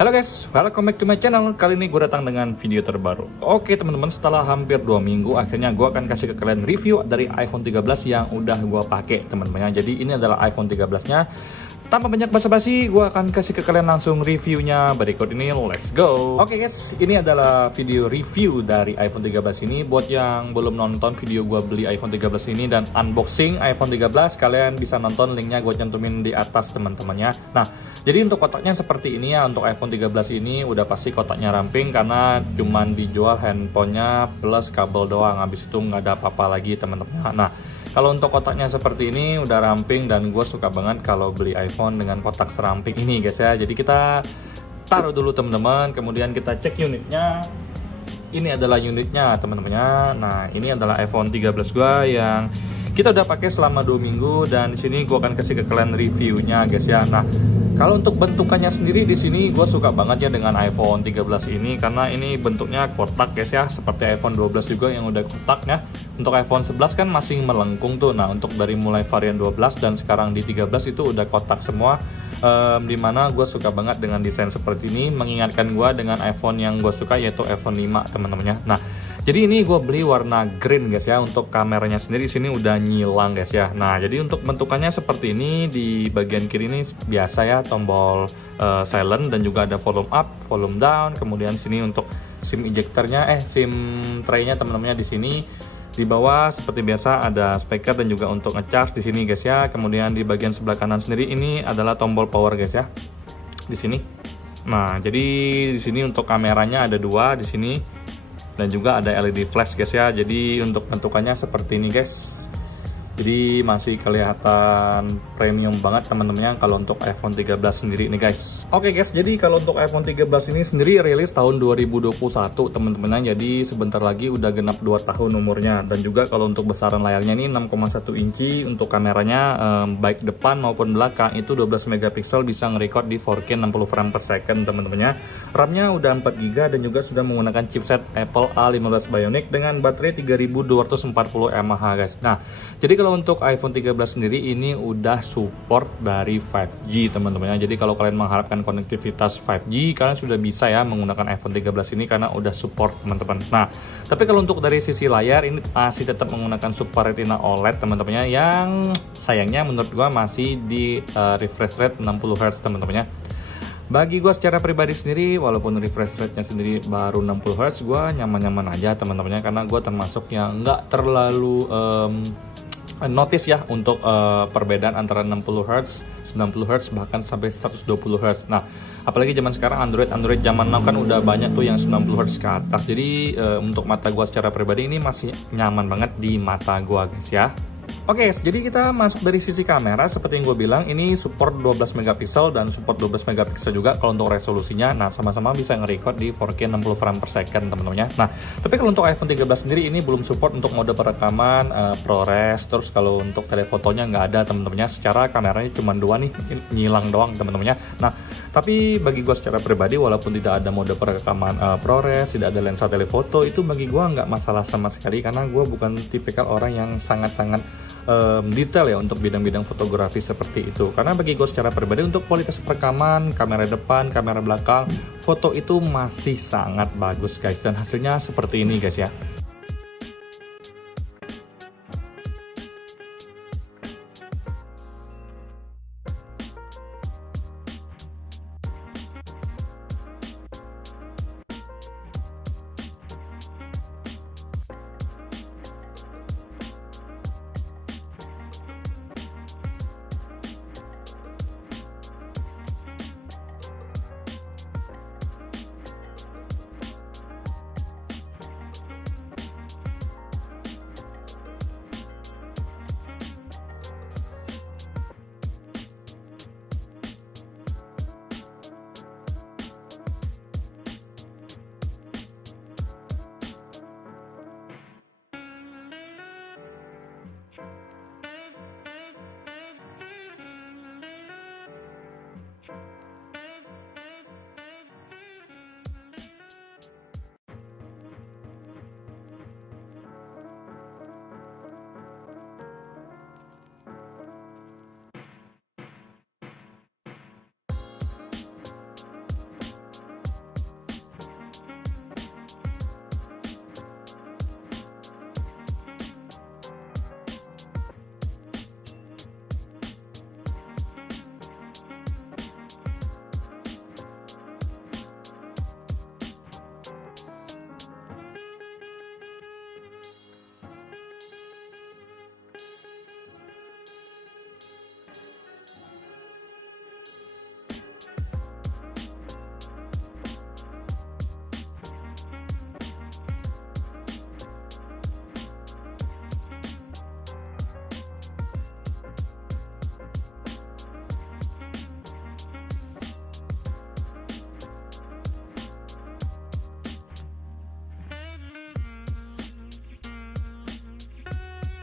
Halo guys, welcome back to my channel. Kali ini gue datang dengan video terbaru. Oke teman-teman, setelah hampir 2 minggu akhirnya gue akan kasih ke kalian review dari iPhone 13 yang udah gue pakai teman-teman. Jadi ini adalah iPhone 13-nya. Tanpa banyak basa-basi, gue akan kasih ke kalian langsung reviewnya berikut ini. Let's go. Oke guys, ini adalah video review dari iPhone 13 ini. Buat yang belum nonton video gue beli iPhone 13 ini dan unboxing iPhone 13, kalian bisa nonton linknya gue cantumin di atas teman-temannya. Nah, jadi untuk kotaknya seperti ini ya. Untuk iPhone 13 ini udah pasti kotaknya ramping karena cuman dijual handphonenya plus kabel doang. Habis itu nggak ada apa-apa lagi teman-teman. Nah, kalau untuk kotaknya seperti ini udah ramping dan gue suka banget kalau beli iPhone dengan kotak seramping ini guys ya. Jadi kita taruh dulu teman-teman, kemudian kita cek unitnya. Ini adalah unitnya teman-temannya. Nah, ini adalah iPhone 13 gue yang kita udah pakai selama 2 minggu dan di sini gue akan kasih ke kalian reviewnya guys ya. Nah, kalau untuk bentukannya sendiri di sini gue suka banget ya dengan iPhone 13 ini karena ini bentuknya kotak guys ya, seperti iPhone 12 juga yang udah kotaknya. Untuk iPhone 11 kan masih melengkung tuh. Nah, untuk dari mulai varian 12 dan sekarang di 13 itu udah kotak semua. Dimana gue suka banget dengan desain seperti ini, mengingatkan gue dengan iPhone yang gue suka yaitu iPhone 5 teman-temannya. Nah, jadi ini gue beli warna green guys ya. Untuk kameranya sendiri di sini udah nyilang guys ya. Nah, jadi untuk bentukannya seperti ini. Di bagian kiri ini biasa ya, tombol silent dan juga ada volume up, volume down. Kemudian sini untuk SIM ejectornya, SIM tray-nya teman-temannya di sini. Di bawah seperti biasa ada speaker dan juga untuk ngecharge di sini guys ya. Kemudian di bagian sebelah kanan sendiri ini adalah tombol power guys ya. Di sini. Nah, jadi di sini untuk kameranya ada 2 di sini. Dan juga ada LED flash guys ya. Jadi untuk bentukannya seperti ini guys. Jadi masih kelihatan premium banget teman-temannya kalau untuk iPhone 13 sendiri ini guys. Oke guys, jadi kalau untuk iPhone 13 ini sendiri rilis tahun 2021 teman-temannya. Jadi sebentar lagi udah genap 2 tahun umurnya. Dan juga kalau untuk besaran layarnya ini 6,1 inci. Untuk kameranya baik depan maupun belakang itu 12 megapiksel, bisa nge-record di 4K 60 frame per second teman-temannya. RAM-nya udah 4GB dan juga sudah menggunakan chipset Apple A15 Bionic dengan baterai 3240 mAh guys. Nah, jadi kalau untuk iPhone 13 sendiri ini udah support dari 5G teman-teman. Jadi kalau kalian mengharapkan konektivitas 5G, kalian sudah bisa ya menggunakan iPhone 13 ini karena udah support teman-teman. Nah, tapi kalau untuk dari sisi layar ini masih tetap menggunakan Super Retina OLED teman-temannya, yang sayangnya menurut gua masih di refresh rate 60Hz teman-temannya. Bagi gue secara pribadi sendiri, walaupun refresh rate-nya sendiri baru 60Hz, gue nyaman-nyaman aja teman-temannya karena gue termasuk yang nggak terlalu notice ya untuk perbedaan antara 60Hz, 90Hz, bahkan sampai 120Hz. Nah, apalagi zaman sekarang Android zaman now kan udah banyak tuh yang 90Hz ke atas. Jadi untuk mata gue secara pribadi ini masih nyaman banget di mata gue guys ya. Oke, jadi kita masuk dari sisi kamera. Seperti yang gue bilang, ini support 12 megapiksel dan support 12 megapiksel juga kalau untuk resolusinya. Nah, sama-sama bisa nge-record di 4K 60 frame per second teman-temannya. Nah, tapi kalau untuk iPhone 13 sendiri ini belum support untuk mode perekaman ProRes. Terus kalau untuk telefotonya nggak ada teman-temannya. Secara kameranya cuma 2 nih, nyilang doang teman-temannya. Nah, tapi bagi gue secara pribadi, walaupun tidak ada mode perekaman ProRes, tidak ada lensa telefoto, itu bagi gue nggak masalah sama sekali karena gue bukan tipikal orang yang sangat-sangat detail ya untuk bidang-bidang fotografi seperti itu. Karena bagi gue secara pribadi untuk kualitas perekaman, kamera depan, kamera belakang, foto itu masih sangat bagus guys. Dan hasilnya seperti ini guys ya.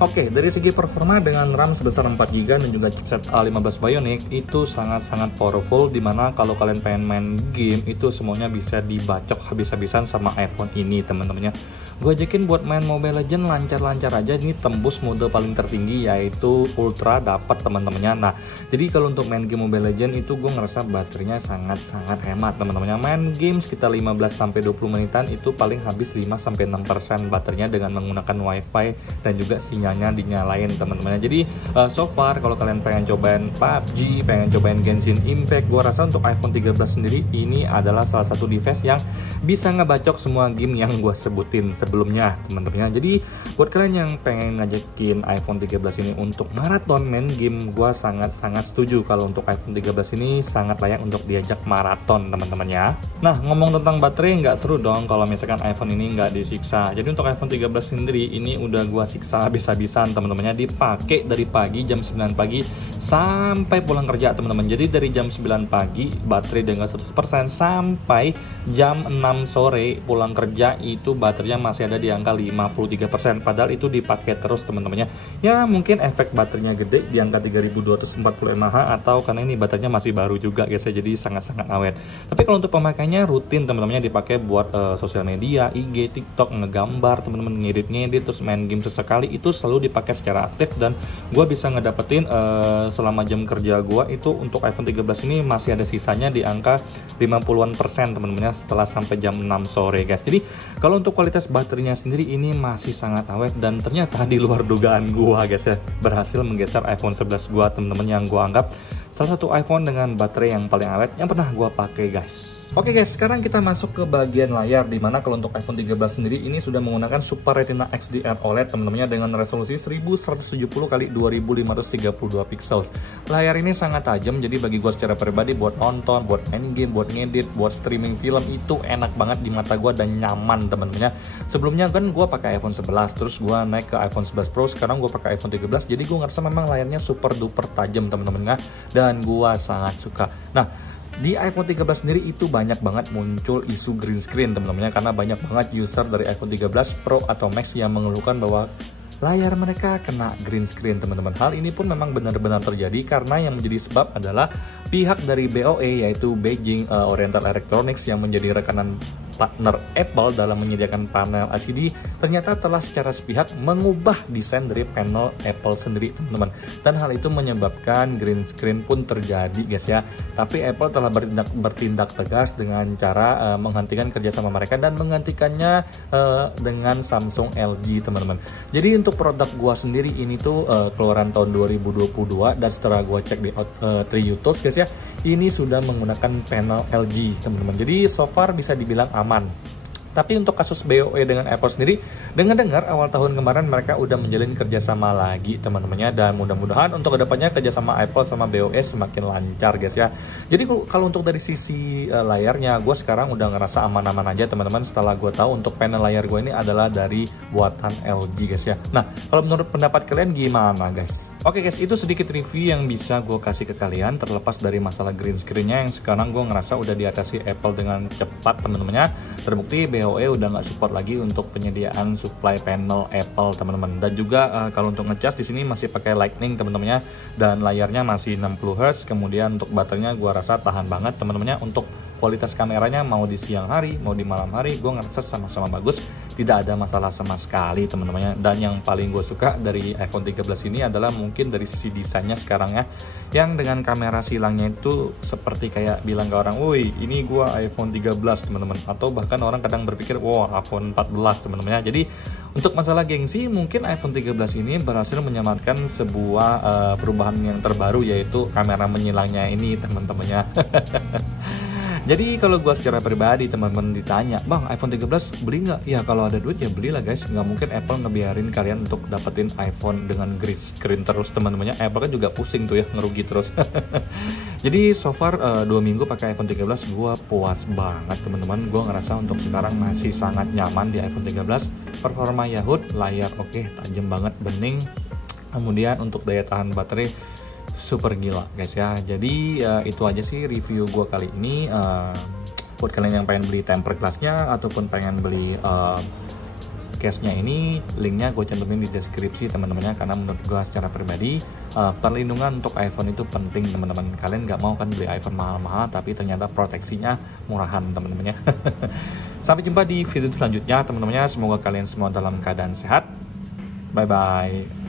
Oke, dari segi performa dengan RAM sebesar 4GB dan juga chipset A15 Bionic itu sangat-sangat powerful, dimana kalau kalian pengen main game itu semuanya bisa dibacok habis-habisan sama iPhone ini teman-temannya. Gue ajakin buat main Mobile Legends lancar-lancar aja, ini tembus mode paling tertinggi yaitu Ultra dapat teman-temannya. Nah, jadi kalau untuk main game Mobile Legends itu gue ngerasa baterainya sangat-sangat hemat teman-temannya. Main game sekitar 15-20 menitan itu paling habis 5-6% baterainya dengan menggunakan WiFi dan juga sinyalnya dinyalain teman-temannya. Jadi so far kalau kalian pengen cobain PUBG, pengen cobain Genshin Impact, gue rasa untuk iPhone 13 sendiri ini adalah salah satu device yang bisa ngebacok semua game yang gue sebutin sebelumnya teman-teman. Jadi buat kalian yang pengen ngajakin iPhone 13 ini untuk maraton main game, gue sangat-sangat setuju kalau untuk iPhone 13 ini sangat layak untuk diajak maraton teman-temannya. Nah, ngomong tentang baterai nggak seru dong kalau misalkan iPhone ini nggak disiksa. Jadi untuk iPhone 13 sendiri ini udah gue siksa habis-habisan teman-temannya, dipakai dari pagi jam 9 pagi sampai pulang kerja teman-teman. Jadi dari jam 9 pagi baterai dengan 100% sampai jam 6 sore pulang kerja itu baterainya masih ada di angka 53%, padahal itu dipakai terus teman-temannya. Ya mungkin efek baterainya gede di angka 3240 mAh atau karena ini baterainya masih baru juga guys ya, jadi sangat-sangat awet. Tapi kalau untuk pemakaiannya rutin teman-temannya, dipakai buat sosial media, IG, TikTok, ngegambar teman-teman, ngedit terus main game sesekali, itu selalu dipakai secara aktif. Dan gue bisa ngedapetin selama jam kerja gue itu untuk iPhone 13 ini masih ada sisanya di angka 50-an persen teman-temannya setelah sampai jam 6 sore guys. Jadi kalau untuk kualitas baterainya sendiri ini masih sangat awet, dan ternyata di luar dugaan gua guys ya, berhasil menggeser iPhone 11 gua teman-teman, yang gua anggap salah satu iPhone dengan baterai yang paling awet yang pernah gua pakai guys. Oke guys, sekarang kita masuk ke bagian layar, dimana kalau untuk iPhone 13 sendiri ini sudah menggunakan Super Retina XDR OLED teman-temannya dengan resolusi 1170 x 2532 pixels. Layar ini sangat tajam, jadi bagi gua secara pribadi buat nonton, buat main game, buat ngedit, buat streaming film itu enak banget di mata gua dan nyaman teman-temannya. Sebelumnya kan gua pakai iPhone 11, terus gua naik ke iPhone 11 Pro, sekarang gua pakai iPhone 13, jadi gua ngerasa memang layarnya super duper tajam teman-temannya, dan gua sangat suka. Nah, di iPhone 13 sendiri itu banyak banget muncul isu green screen teman-temannya, karena banyak banget user dari iPhone 13 Pro atau Max yang mengeluhkan bahwa layar mereka kena green screen teman-teman. Hal ini pun memang benar-benar terjadi karena yang menjadi sebab adalah pihak dari BOE yaitu Beijing Oriental Electronics yang menjadi rekanan partner Apple dalam menyediakan panel LCD ternyata telah secara sepihak mengubah desain dari panel Apple sendiri teman-teman, dan hal itu menyebabkan green screen pun terjadi guys ya. Tapi Apple telah bertindak tegas dengan cara menghentikan kerjasama mereka dan menggantikannya dengan Samsung LG teman-teman. Jadi untuk produk gua sendiri ini tuh keluaran tahun 2022, dan setelah gua cek di Triyuh Tools guys ya, ini sudah menggunakan panel LG teman-teman. Jadi so far bisa dibilang aman. Tapi untuk kasus BOE dengan Apple sendiri, dengar-dengar awal tahun kemarin mereka udah menjalin kerjasama lagi teman-temannya, dan mudah-mudahan untuk kedepannya kerjasama Apple sama BOE semakin lancar guys ya. Jadi kalau untuk dari sisi layarnya, gue sekarang udah ngerasa aman-aman aja teman-teman, setelah gue tahu untuk panel layar gue ini adalah dari buatan LG guys ya. Nah, kalau menurut pendapat kalian gimana guys? Oke guys, itu sedikit review yang bisa gue kasih ke kalian terlepas dari masalah green screen-nya yang sekarang gue ngerasa udah diatasi Apple dengan cepat teman-temannya. Terbukti BOE udah nggak support lagi untuk penyediaan supply panel Apple teman-teman. Dan juga kalau untuk ngecas di sini masih pakai Lightning teman-temannya, dan layarnya masih 60 Hz. Kemudian untuk baterainya gue rasa tahan banget teman-temannya. Untuk kualitas kameranya mau di siang hari mau di malam hari gue ngerasa sama-sama bagus, tidak ada masalah sama sekali teman-temannya. Dan yang paling gue suka dari iPhone 13 ini adalah mungkin dari sisi desainnya sekarang ya, yang dengan kamera silangnya itu seperti kayak bilang ke orang, woi ini gua iPhone 13 teman-teman, atau bahkan orang kadang berpikir wow iPhone 14 teman-teman ya. Jadi untuk masalah gengsi, mungkin iPhone 13 ini berhasil menyamarkan sebuah perubahan yang terbaru, yaitu kamera menyilangnya ini teman-temannya. Jadi kalau gue secara pribadi teman-teman ditanya, bang iPhone 13 beli nggak? Ya kalau ada duit ya belilah guys. Nggak mungkin Apple ngebiarin kalian untuk dapetin iPhone dengan green screen terus teman-temannya. Apple kan juga pusing tuh ya, ngerugi terus. Jadi so far 2 minggu pakai iPhone 13 gue puas banget teman-teman. Gue ngerasa untuk sekarang masih sangat nyaman di iPhone 13. Performa Yahoo, layar oke, tajam banget, bening. Kemudian untuk daya tahan baterai super gila guys ya. Jadi itu aja sih review gue kali ini. Buat kalian yang pengen beli tempered glassnya ataupun pengen beli case-nya ini linknya gue cantumin di deskripsi teman-temannya, karena menurut gue secara pribadi perlindungan untuk iPhone itu penting teman-teman. Kalian nggak mau kan beli iPhone mahal-mahal tapi ternyata proteksinya murahan teman-temannya. Sampai jumpa di video selanjutnya teman-temannya, semoga kalian semua dalam keadaan sehat. Bye bye.